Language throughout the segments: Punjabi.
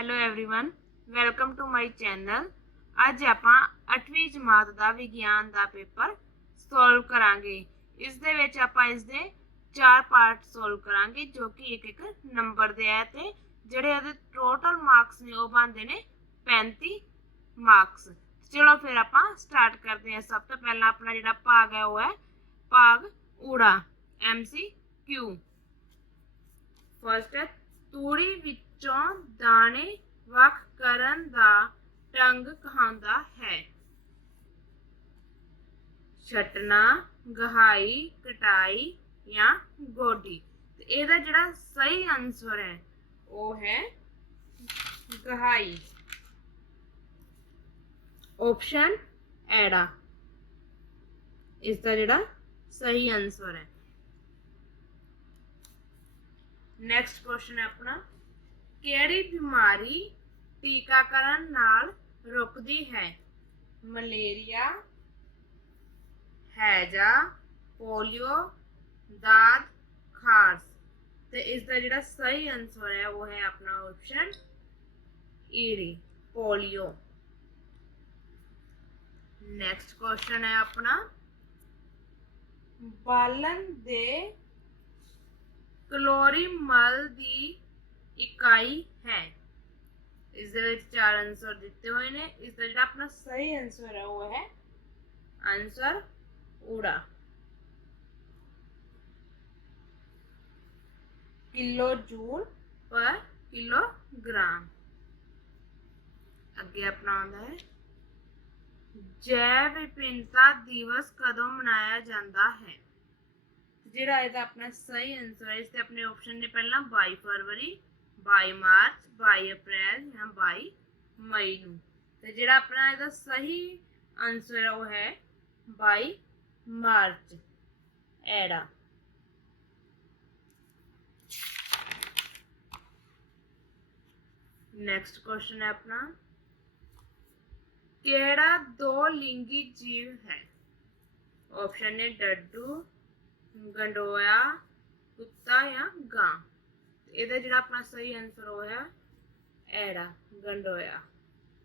hello everyone welcome to my channel ਅੱਜ ਆਪਾਂ 8ਵੀਂ ਜਮਾਤ ਦਾ ਵਿਗਿਆਨ ਦਾ ਪੇਪਰ ਸੋਲਵ ਕਰਾਂਗੇ ਇਸ ਦੇ ਵਿੱਚ ਆਪਾਂ ਇਸ ਦੇ ਚਾਰ ਪਾਰਟ ਸੋਲਵ ਕਰਾਂਗੇ ਜੋ ਕਿ ਇੱਕ ਇੱਕ ਨੰਬਰ ਦੇ ਆ ਤੇ ਜਿਹੜੇ ਇਹਦੇ ਟੋਟਲ ਮਾਰਕਸ ਨੇ ਉਹ ਬਣਦੇ ਨੇ 35 ਮਾਰਕਸ ਚਲੋ ਫਿਰ ਆਪਾਂ ਸਟਾਰਟ ਕਰਦੇ ਹਾਂ ਸਭ ਤੋਂ ਪਹਿਲਾਂ ਆਪਣਾ ਜਿਹੜਾ ਭਾਗ ਹੈ ਉਹ ਹੈ ਭਾਗ ਊੜਾ ਐਮਸੀ ਕਿਊ ਫਸਟ ਹੈ ਤੂੜੀ ਵਿੱਚੋਂ ਦਾਣੇ ਵੱਖ ਕਰਨ ਦਾ ਢੰਗ ਕਹਾਉਂਦਾ ਹੈ। ਛਟਣਾ, ਗਹਾਈ, ਕਟਾਈ ਜਾਂ ਗੋਡੀ। ਤੇ ਇਹਦਾ ਜਿਹੜਾ ਸਹੀ ਆਨਸਰ ਹੈ, ਉਹ ਹੈ ਗਹਾਈ। ਆਪਸ਼ਨ ਐੜਾ। ਇਸ ਦਾ ਜਿਹੜਾ ਸਹੀ ਆਨਸਰ ਹੈ। ਨੈਕਸਟ ਕੁਐਸਚਨ ਹੈ ਆਪਣਾ। ਕਿਹੜੀ ਬਿਮਾਰੀ ਟੀਕਾਕਰਨ ਨਾਲ ਰੁਕਦੀ ਹੈ? ਮਲੇਰੀਆ, ਹੈਜਾ, ਪੋਲੀਓ, ਦਾਦ, ਖਾਰਸ। ਤੇ ਇਸ ਦਾ ਜਿਹੜਾ ਸਹੀ ਆਨਸਰ ਹੈ, ਉਹ ਹੈ ਆਪਣਾ ਆਪਸ਼ਨ ਈੜੀ ਪੋਲੀਓ। ਨੈਕਸਟ ਕੁਐਸਚਨ ਹੈ ਆਪਣਾ। ਬਾਲਣ ਦੇ ਕਲੋਰੀ ਮਲ ਦੀ ਇਕਾਈ ਹੈ ਇਸ ਦੇ ਵਿੱਚ ਚਾਰ ਆਨਸਰ ਦਿੱਤੇ ਹੋਏ ਨੇ ਇਸ ਦਾ ਜਿਹੜਾ ਆਪਣਾ ਸਹੀ ਆਨਸਰ ਹੈ ਉਹ ਹੈ ਆਨਸਰ ਊੜਾ ਕਿਲੋ ਜੂਲ ਪਰ ਕਿਲੋਗ੍ਰਾਮ ਅੱਗੇ ਆਪਣਾ ਆਉਂਦਾ ਹੈ ਜੈ ਵਿਭਿੰਨਤਾ ਦਿਵਸ ਕਦੋਂ ਮਨਾਇਆ ਜਾਂਦਾ ਹੈ ਜਿਹੜਾ ਇਹਦਾ ਆਪਣਾ ਸਹੀ ਆਨਸਰ ਹੈ ਇਸ ਤੇ ਆਪਣੇ ਆਪਸ਼ਨ ਨੇ ਪਹਿਲਾਂ 22 ਫਰਵਰੀ 22 ਮਾਰਚ 22 ਅਪ੍ਰੈਲ ਜਾਂ 22 ਮਈ ਨੂੰ ਤੇ ਜਿਹੜਾ ਆਪਣਾ ਇਹਦਾ ਸਹੀ ਆਨਸਰ ਹੈ ਉਹ ਹੈ 22 ਮਾਰਚ ਐੜਾ ਨੈਕਸਟ ਕੁਐਸਚਨ ਹੈ ਆਪਣਾ ਕਿਹੜਾ ਦੋ ਲਿੰਗੀ ਜੀਵ ਹੈ ਆਪਸ਼ਨ ਨੇ ਡੱਡੂ ਗੰਡੋਇਆ ਕੁੱਤਾ ਜਾਂ ਗਾਂ ਇਹਦਾ ਜਿਹੜਾ ਆਪਣਾ ਸਹੀ ਆਨਸਰ ਉਹ ਹੈ ਐੜਾ, ਗੰਡੋਇਆ।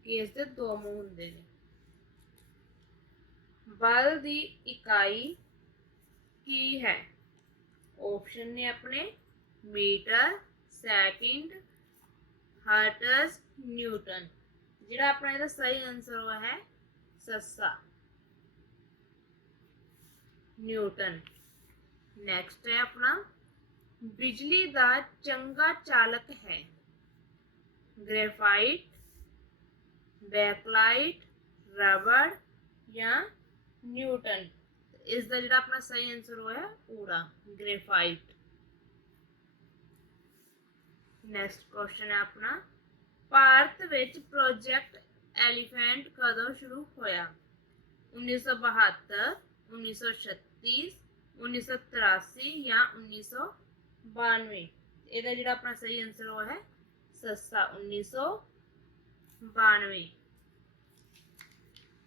ਕਿ ਇਸ ਦੇ ਦੋ ਮੂੰਹ ਹੁੰਦੇ ਨੇ। ਬਲ ਦੀ ਇਕਾਈ ਕੀ ਹੈ? ਆਪਸ਼ਨ ਨੇ ਆਪਣੇ ਮੀਟਰ, ਸੈਕਿੰਡ, ਹਰਟਜ਼, ਨਿਊਟਨ। ਜਿਹੜਾ ਆਪਣਾ ਇਹਦਾ ਸਹੀ ਆਨਸਰ ਉਹ ਹੈ, ਸੱਸਾ। ਨਿਊਟਨ। ਨੈਕਸਟ ਹੈ ਆਪਣਾ ਬਿਜਲੀ ਦਾ ਚੰਗਾ ਚਾਲਕ ਹੈ। ਗ੍ਰੇਫਾਈਟ, ਬੈਕਲਾਈਟ, ਰਬੜ ਜਾਂ ਨਿਊਟਨ। ਇਸ ਦਾ ਜਿਹੜਾ ਆਪਣਾ ਸਹੀ ਆਨਸਰ ਉਹ ਹੈ ਊੜਾ ਗ੍ਰੇਫਾਈਟ। ਨੈਕਸਟ ਕੁਐਸਚਨ ਹੈ ਆਪਣਾ, ਭਾਰਤ ਵਿੱਚ ਪ੍ਰੋਜੈਕਟ ਐਲੀਫੈਂਟ ਕਦੋਂ ਸ਼ੁਰੂ ਹੋਇਆ? 1972 1936 1983 ਜਾਂ 1992 ਇਹਦਾ ਜਿਹੜਾ ਆਪਣਾ ਸਹੀ ਆਨਸਰ ਉਹ ਹੈ ਸੱਸਾ 1992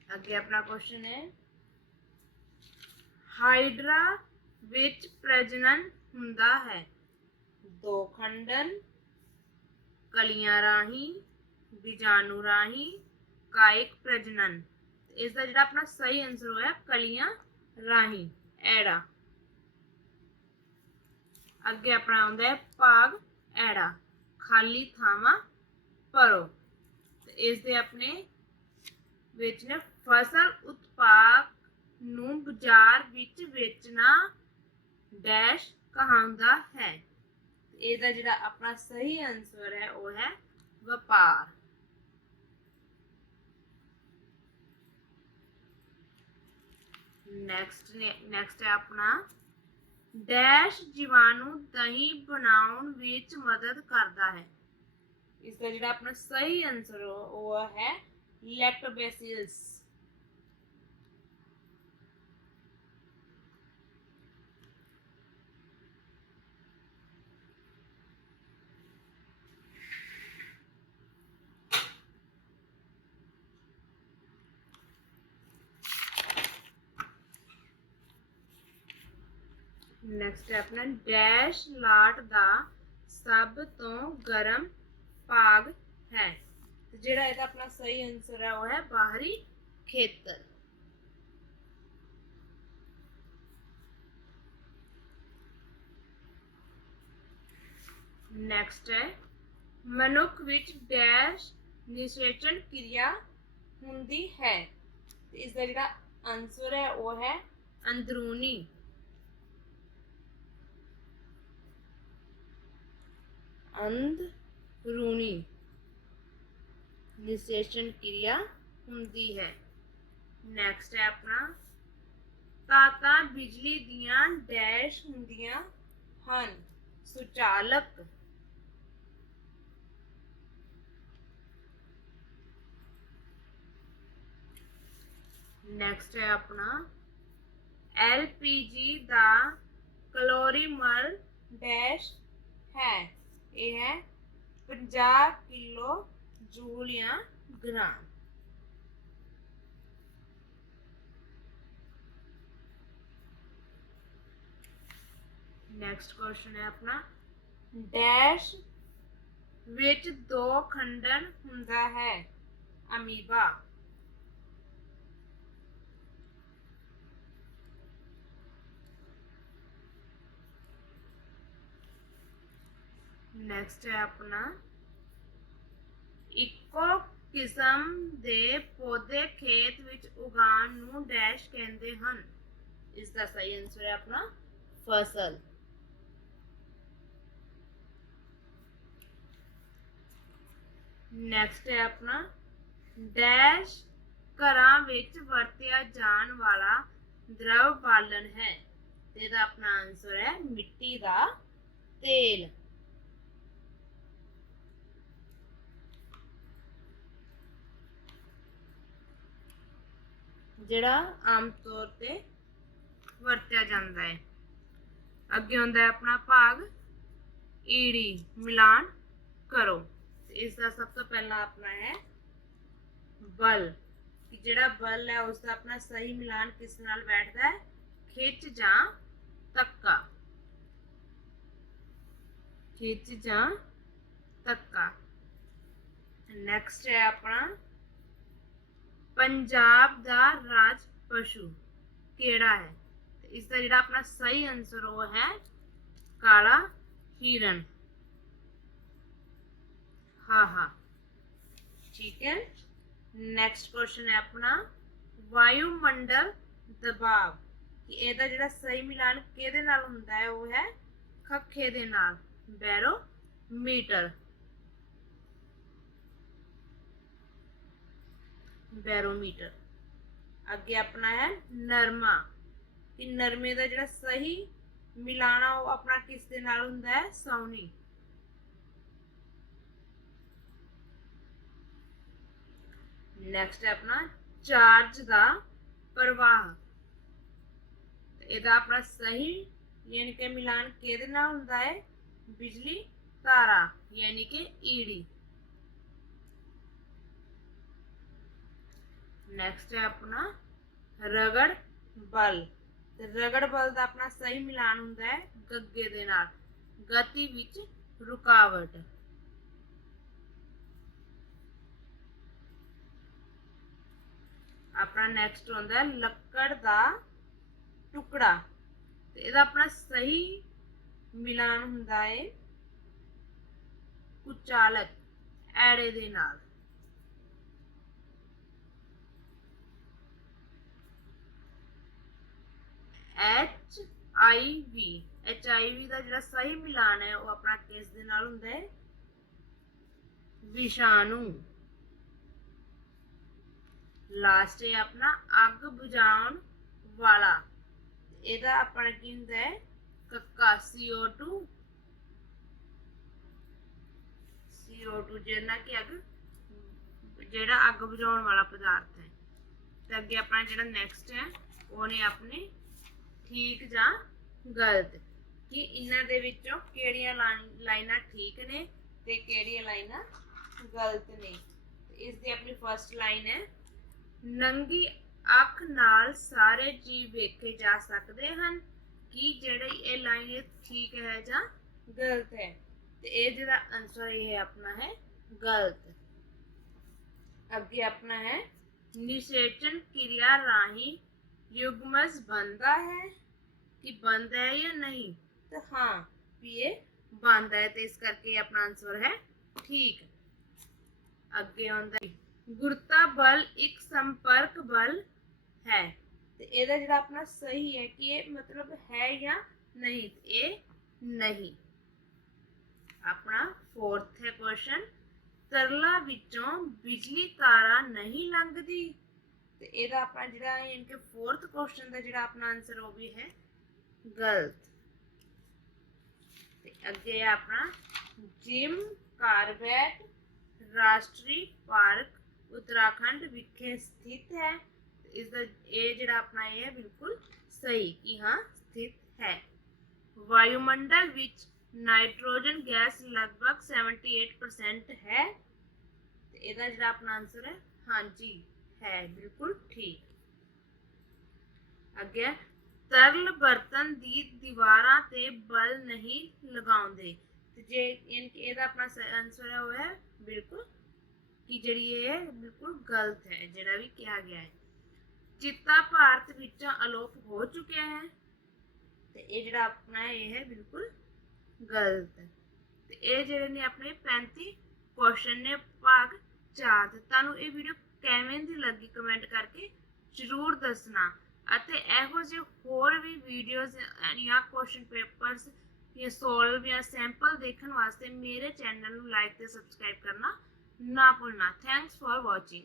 ਅੱਗੇ ਆਪਣਾ ਕੁਐਸਚਨ ਹੈ ਹਾਈਡਰਾ ਵਿੱਚ ਪ੍ਰਜਨਨ ਹੁੰਦਾ ਹੈ ਦੋ ਖੰਡਨ ਕਲੀਆਂ ਰਾਹੀਂ ਬੀਜਾਣੂ ਰਾਹੀਂ ਕਾਇਕ ਪ੍ਰਜਨਨ ਇਸ ਦਾ ਜਿਹੜਾ ਆਪਣਾ ਸਹੀ ਆਨਸਰ ਹੋਇਆ ਕਲੀਆਂ ਰਾਹੀਂ ਐੜਾ ਅੱਗੇ ਆਪਣਾ ਆਉਂਦਾ ਹੈ ਭਾਗ ਐੜਾ, ਖਾਲੀ ਥਾਵਾਂ ਭਰੋ। ਤੇ ਇਸ ਦੇ ਆਪਣੇ ਵਿੱਚ ਨੇ ਫਸਲ ਉਤਪਾਦ ਨੂੰ ਬਾਜ਼ਾਰ ਵਿੱਚ ਵੇਚਣਾ ਡੈਸ਼ ਕਹਾਉਂਦਾ ਹੈ। ਇਹਦਾ ਜਿਹੜਾ ਆਪਣਾ ਸਹੀ ਆਨਸਰ ਹੈ, ਉਹ ਹੈ ਵਪਾਰ। ਨੈਕਸਟ ਨੈਕਸਟ ਹੈ ਆਪਣਾ ਡੈਸ਼ ਜੀਵਾਣੂ ਦਹੀਂ ਬਣਾਉਣ ਵਿੱਚ ਮਦਦ ਕਰਦਾ ਹੈ। ਇਸ ਦਾ ਜਿਹੜਾ ਆਪਣਾ ਸਹੀ ਆਨਸਰ ਉਹ ਹੈ ਲੈਕਟੋਬੈਸਿਲਸ ਨੈਕਸਟ ਹੈ ਆਪਣਾ ਡੈਸ਼ ਲਾਟ ਦਾ ਸਭ ਤੋਂ ਗਰਮ ਭਾਗ ਹੈ ਤੇ ਜਿਹੜਾ ਇਹਦਾ ਆਪਣਾ ਸਹੀ ਆਨਸਰ ਹੈ ਉਹ ਹੈ ਬਾਹਰੀ ਖੇਤਰ ਨੈਕਸਟ ਹੈ ਮਨੁੱਖ ਵਿੱਚ ਡੈਸ਼ ਨਿਸ਼ੇਚਨ ਕਿਰਿਆ ਹੁੰਦੀ ਹੈ ਤੇ ਇਸ ਦਾ ਜਿਹੜਾ ਆਨਸਰ ਹੈ ਉਹ ਹੈ ਅੰਦਰੂਨੀ ਅੰਦਰੂਨੀ ਨਿਸ਼ੇਚਨ ਕਿਰਿਆ ਹੁੰਦੀ ਹੈ ਨੈਕਸਟ ਹੈ ਆਪਣਾ ਤਾਤਾ ਬਿਜਲੀ ਦੀਆਂ ਡੈਸ਼ ਹੁੰਦੀਆਂ ਹਨ ਸੁਚਾਲਕ ਨੈਕਸਟ ਹੈ ਆਪਣਾ LPG ਦਾ ਕਲੋਰੀਮਲ ਡੈਸ਼ ਹੈ ਇਹ ਹੈ 50 ਕਿਲੋ ਜੂਲ ਜਾਂ ਗ੍ਰਾਮ ਨੈਕਸਟ ਕੁਐਸਚਨ ਹੈ ਆਪਣਾ ਡੈਸ਼ ਵਿੱਚ ਦੋ ਖੰਡਨ ਹੁੰਦਾ ਹੈ ਅਮੀਬਾ ਨੈਕਸਟ ਹੈ ਆਪਣਾ। ਇੱਕੋ ਕਿਸਮ ਦੇ ਪੌਦੇ ਖੇਤ ਵਿੱਚ ਉਗਾਉਣ ਨੂੰ ਡੈਸ਼ ਕਹਿੰਦੇ ਹਨ। ਇਸ ਦਾ ਸਹੀ ਆਨਸਰ ਹੈ ਆਪਣਾ ਫਸਲ। ਨੈਕਸਟ ਹੈ ਆਪਣਾ ਡੈਸ਼ ਘਰਾਂ ਵਿੱਚ ਵਰਤਿਆ ਜਾਣ ਵਾਲਾ ਦਰਵ ਬਾਲਣ ਹੈ। ਤੇ ਇਹਦਾ ਆਪਣਾ ਆਨਸਰ ਹੈ ਮਿੱਟੀ ਦਾ ਜਿਹੜਾ ਆਮ ਤੌਰ ਤੇ ਵਰਤਿਆ ਜਾਂਦਾ ਹੈ। ਅੱਗੇ ਹੁੰਦਾ ਹੈ ਆਪਣਾ ਭਾਗ, ਈੜੀ, ਮਿਲਾਨ ਕਰੋ। ਇਸ ਦਾ ਸਭ ਤੋਂ ਪਹਿਲਾਂ ਆਪਣਾ ਹੈ ਬਲ। ਕਿ ਜਿਹੜਾ ਬਲ ਹੈ ਉਸ ਦਾ ਆਪਣਾ ਸਹੀ ਮਿਲਾਨ ਕਿਸ ਨਾਲ ਬੈਠਦਾ ਹੈ? ਖਿੱਚ ਜਾਂ ਧੱਕਾ ਖਿੱਚ ਜਾਂ ਧੱਕਾ ਨੈਕਸਟ ਹੈ ਆਪਣਾ ਪੰਜਾਬ ਦਾ ਰਾਜ ਪਸ਼ੂ ਕਿਹੜਾ ਹੈ? ਤੇ ਇਸ ਦਾ ਜਿਹੜਾ ਆਪਣਾ ਸਹੀ ਆਨਸਰ ਉਹ ਹੈ ਕਾਲਾ ਹਿਰਨ। ਹਾਂ ਹਾਂ। ਠੀਕ ਹੈ। ਨੈਕਸਟ ਕੁਐਸਚਨ ਹੈ ਆਪਣਾ ਵਾਯੂਮੰਡਲ ਦਬਾਅ। ਕਿ ਇਹਦਾ ਜਿਹੜਾ ਸਹੀ ਮਿਲਾਨ ਕਿਹਦੇ ਨਾਲ ਹੁੰਦਾ ਹੈ? ਉਹ ਹੈ ਖੱਖੇ ਦੇ ਨਾਲ। ਬੈਰੋਮੀਟਰ। ਬੈਰੋਮੀਟਰ। ਅੱਗੇ ਆਪਣਾ ਹੈ ਨਰਮਾ। ਕਿ ਨਰਮੇ ਦਾ ਜਿਹੜਾ ਸਹੀ ਮਿਲਾਣਾ ਉਹ ਆਪਣਾ ਕਿਸ ਦੇ ਨਾਲ ਹੁੰਦਾ ਹੈ? ਸੌਣੀ ਨੈਕਸਟ ਹੈ ਆਪਣਾ ਚਾਰਜ ਦਾ ਪ੍ਰਵਾਹ। ਇਹਦਾ ਆਪਣਾ ਸਹੀ ਯਾਨੀ ਕਿ ਮਿਲਾਨ ਕਿਹਦੇ ਨਾਲ ਹੁੰਦਾ ਹੈ? ਬਿਜਲੀ ਤਾਰਾ ਯਾਨੀ ਕਿ ਈੜੀ ਨੈਕਸਟ ਹੈ ਆਪਣਾ ਰਗੜ ਬਲ। ਤੇ ਰਗੜ ਬਲ ਦਾ ਆਪਣਾ ਸਹੀ ਮਿਲਾਨ ਹੁੰਦਾ ਹੈ ਗੱਗੇ ਦੇ ਨਾਲ। ਗਤੀ ਵਿੱਚ ਰੁਕਾਵਟ। ਆਪਣਾ ਨੈਕਸਟ ਹੁੰਦਾ ਹੈ ਲੱਕੜ ਦਾ ਟੁਕੜਾ। ਤੇ ਇਹਦਾ ਆਪਣਾ ਸਹੀ ਮਿਲਾਨ ਹੁੰਦਾ ਹੈ ਕੁਚਾਲਕ ਐੜੇ ਦੇ ਨਾਲ। H I V H I ਵੀ ਦਾ ਜਿਹੜਾ ਸਹੀ ਮਿਲਾਨ ਹੈ, ਉਹ ਆਪਣਾ ਕਿਸ ਦੇ ਨਾਲ ਹੁੰਦਾ ਹੈ? ਵਿਸ਼ਾਣੂ। ਲਾਸਟ ਹੈ ਆਪਣਾ ਅੱਗ ਬੁਝਾਉਣ ਵਾਲਾ। ਇਹਦਾ ਆਪਣਾ ਕੀ ਹੁੰਦਾ ਹੈ? ਕੱਕਾ CO2 CO2 ਜਿਹੜਾ ਕਿ ਅੱਗ, ਜਿਹੜਾ ਅੱਗ ਬੁਝਾਉਣ ਵਾਲਾ ਪਦਾਰਥ ਹੈ। ਤੇ ਅੱਗੇ ਆਪਣਾ ਜਿਹੜਾ ਨੈਕਸਟ ਹੈ, ਉਹਨੇ ਆਪਣੇ ਠੀਕ ਜਾਂ ਗਲਤ? ਕਿ ਇਹਨਾਂ ਦੇ ਵਿੱਚੋਂ ਕਿਹੜੀਆਂ ਲਾਈਨਾਂ ਠੀਕ ਨੇ ਤੇ ਕਿਹੜੀਆਂ ਲਾਈਨਾਂ ਗਲਤ ਨੇ? ਇਸ ਦੀ ਆਪਣੀ ਫਰਸਟ ਲਾਈਨ ਹੈ, ਨੰਗੀ ਅੱਖ ਨਾਲ ਸਾਰੇ ਜੀਵ ਵੇਖੇ ਜਾ ਸਕਦੇ ਹਨ। ਕਿ ਜਿਹੜੀ ਇਹ ਲਾਈਨ ਠੀਕ ਹੈ ਜਾਂ ਗਲਤ ਹੈ? ਤੇ ਇਹ ਜਿਹੜਾ ਆਨਸਰ ਇਹ ਆਪਣਾ ਹੈ ਗਲਤ। ਅੱਗੇ ਆਪਣਾ ਹੈ, ਨਿਸ਼ੇਚਨ ਕਿਰਿਆ ਰਾਹੀਂ ਹੈ ਕਿ ਬਣਦਾ ਹੈ ਜਾਂ ਨਹੀਂ ਤਾਂ ਹਾਂ ਵੀ ਇਹ ਬਣਦਾ ਹੈ ਤੇ ਇਸ ਕਰਕੇ ਇਹ ਆਪਣਾ ਆਨਸਰ ਹੈ ਠੀਕ ਅੱਗੇ ਆਉਂਦਾ ਗੁਰਤਾ ਬਲ ਇੱਕ ਸੰਪਰਕ ਬਲ ਹੈ ਤੇ ਇਹਦਾ ਜਿਹੜਾ ਆਪਣਾ ਸਹੀ ਹੈ ਕਿ ਇਹ ਮਤਲਬ ਹੈ ਜਾਂ ਨਹੀਂ ਇਹ ਨਹੀਂ ਆਪਣਾ ਫੋਰਥ ਹੈ ਕੁਐਸਚਨ ਤਰਲਾ ਵਿੱਚੋਂ ਬਿਜਲੀ ਤਾਰਾ ਨਹੀਂ ਲੰਘਦੀ ਤੇ ਇਹਦਾ ਆਪਣਾ ਜਿਹੜਾ ਹੈ ਇਨਕੇ ਫੋਰਥ ਕੁਐਸਚਨ ਦਾ ਜਿਹੜਾ ਆਪਣਾ ਆਨਸਰ ਉਹ ਵੀ ਹੈ ਗਲਤ। ਤੇ ਅੱਗੇ ਆਪਣਾ ਜਿਮ ਕਾਰਬੈਟ, ਰਾਸ਼ਟਰੀ ਪਾਰਕ, ਉੱਤਰਾਖੰਡ ਵਿਖੇ ਸਥਿਤ ਹੈ। ਇਸ ਦਾ ਇਹ ਜਿਹੜਾ ਆਪਣਾ ਇਹ ਹੈ ਬਿਲਕੁਲ ਸਹੀ ਕਿ ਹਾਂ ਸਥਿਤ ਹੈ। ਵਾਯੂਮੰਡਲ ਵਿੱਚ ਨਾਈਟ੍ਰੋਜਨ ਗੈਸ ਲਗਭਗ 78% ਹੈ। ਤੇ ਇਹਦਾ ਜਿਹੜਾ ਆਪਣਾ ਆਨਸਰ ਹੈ ਹਾਂਜੀ। ਹੈ ਬਿਲਕੁਲ ਠੀਕ। ਅੱਗੇ ਹੈ, ਤਰਲ ਬਰਤਨ ਦੀ ਦੀਵਾਰਾਂ ਤੇ ਬਲ ਨਹੀਂ ਲਗਾਉਂਦੇ। ਤੇ ਜੇ ਇਹਦਾ ਆਪਣਾ ਆਨਸਰ ਹੈ ਉਹ ਹੈ ਬਿਲਕੁਲ ਕਿ ਜਿਹੜੀ ਇਹ ਬਿਲਕੁਲ ਗਲਤ ਹੈ ਜਿਹੜਾ ਵੀ ਕਿਹਾ ਗਿਆ ਹੈ। ਚਿੱਤਾ ਭਾਰਤ ਵਿੱਚ ਅਲੋਪ ਹੋ ਚੁੱਕਿਆ ਹੈ। ਤੇ ਇਹ ਜਿਹੜਾ ਆਪਣਾ ਇਹ ਹੈ ਬਿਲਕੁਲ ਗਲਤ ਤੇ ਇਹ ਜਿਹੜੇ ਨੇ ਆਪਣੇ 35 ਕੁਐਸਚਨ ਨੇ ਭਾਗ 4 ਤੁਹਾਨੂੰ ਇਹ ਵੀਡੀਓ ਕਿਵੇਂ ਦੀ ਲੱਗੀ ਕਮੈਂਟ ਕਰਕੇ ਜ਼ਰੂਰ ਦੱਸਣਾ। ਅਤੇ ਇਹੋ ਜਿਹੇ ਹੋਰ ਵੀ ਵੀਡੀਓਜ਼ ਜਾਂ ਕੁਐਸਚਨ ਪੇਪਰਸ ਜਾਂ ਸੋਲਵ ਜਾਂ ਸੈਂਪਲ ਦੇਖਣ ਵਾਸਤੇ ਮੇਰੇ ਚੈਨਲ ਨੂੰ ਲਾਈਕ ਤੇ ਸਬਸਕ੍ਰਾਈਬ ਕਰਨਾ ਨਾ ਭੁੱਲਣਾ। Thanks for watching